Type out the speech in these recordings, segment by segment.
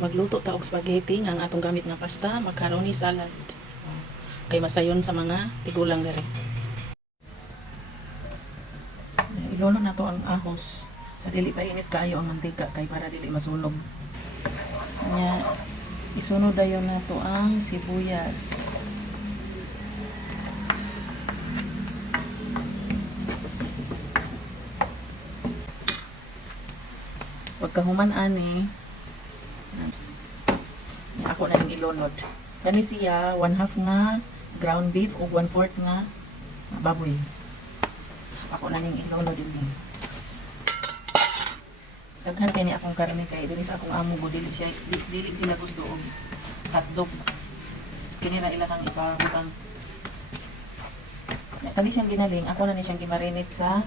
Magluto ta og spaghetti nga ang atong gamit nga pasta, macaroni salad. Kay masayon sa mga tigulang dere. Ilono na to ang ahos. Sa dili pa init kaayo ang mantika kay para dili masunog. Nya isunod dayon na to ang sibuyas. Pagkahuman ani, ako na yung ilunod. Kani siya 1/2 nga ground beef o 1/4 nga baboy. So, ako na yung ilunod din. Daghan kay ni akong karne kay dili sa akong amo go dili sila gusto og hotdog. Kini ra ila kang ipabutang. Kani siyang ginaling, ako na ni siyang gimarinate sa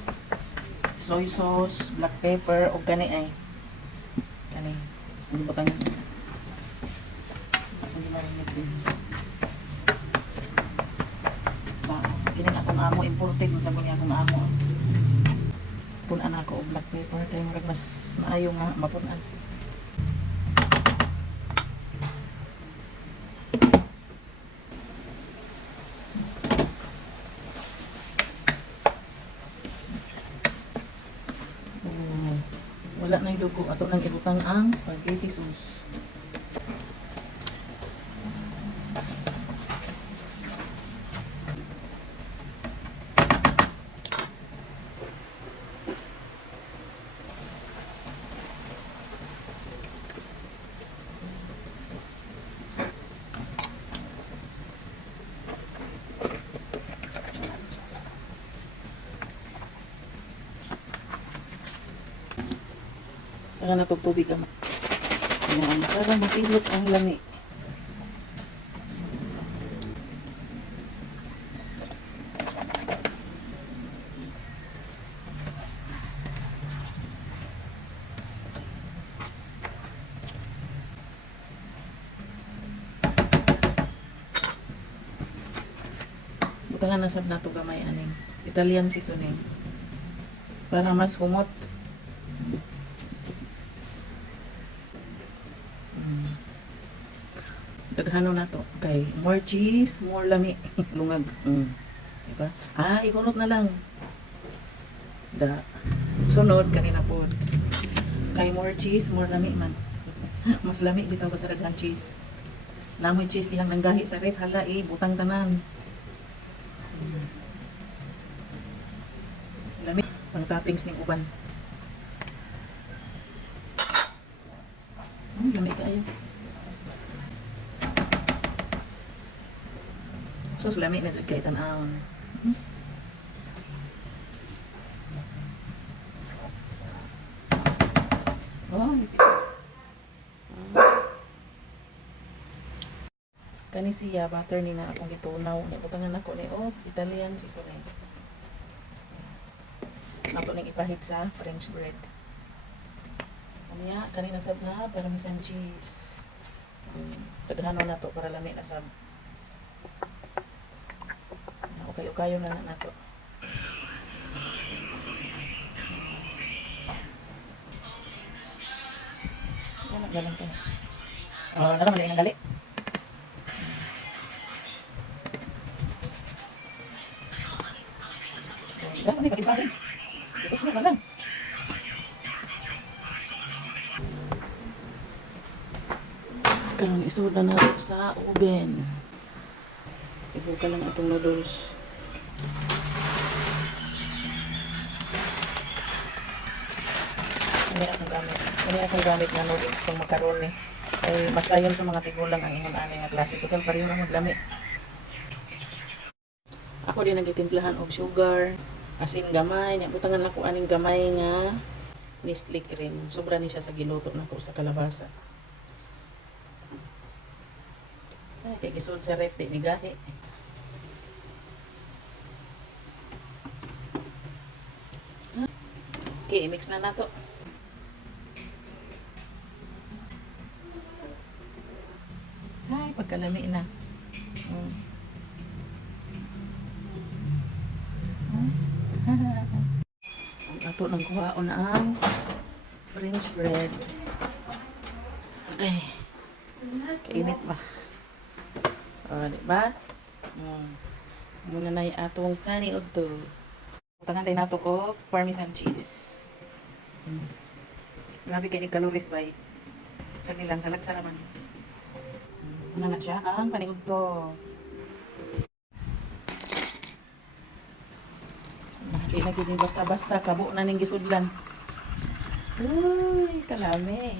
soy sauce, black pepper ug kani ay kani ang butang gimarinate din. Sa kini akong amo imported man sa kunya akong amo. Punan ako og black pepper kay murag mas maayo nga mapunan. Wala na dugo ato nang ibutang ang spaghetti sauce. Para natugtubig ka. Ayan, para makilot ang lami. Butangan na sab nato gamay aning Italian seasoning. Para mas humot. Daghano na to kay more cheese, more lami. Lungag. Diba? Ikunot na lang. Sunod kanina po. Kay more cheese, more lami man. Mas lami bitaw ba sa daghang cheese. Namoy cheese dihang nanggahi sa ref hala butang tanan. Lami pang toppings ning uban. Lami kayo. Sus lami na jud kay tan-awon. Kani siya butter ni nga akong gitunaw. Ibutangan ako ni Italian seasoning. Ato ning ipahit sa French bread. Kanya kanina sab na parmesan cheese. Daghano na to para lami na sab. Kayo na nato. Ano galang to? Naman din ang gali. Dapat ni pag-ibagin. Ito na lang. Karon isuod na nato sa oven. Ibuka lang itong noodles. Ini akong gamit nga noodles itong macaroni. Ay masayon sa mga tigulang ang ingon ani nga klase. Total pareho lang maglami. Ako din nagitimplahan og sugar, asin gamay, butangan ako aning gamay nga Nestle cream. Sobra ni siya sa giluto nako sa kalabasa. Ay, kay gisud sa ref di ni gahi. Okay, mix na nato. Ay, pagkalami na. Ang ato ng kuhaon ang French bread. Okay. Kainit ba? O, di ba? Muna na yung atong tani udto. Tangan tayo nato ko parmesan cheese. Grabe kayo ni calories ba? Sa nilang talagsa naman. Ano na siya? Ang paniud to. Hindi na gini basta-basta. Kabo na ning gisudlan. Uy, kalami.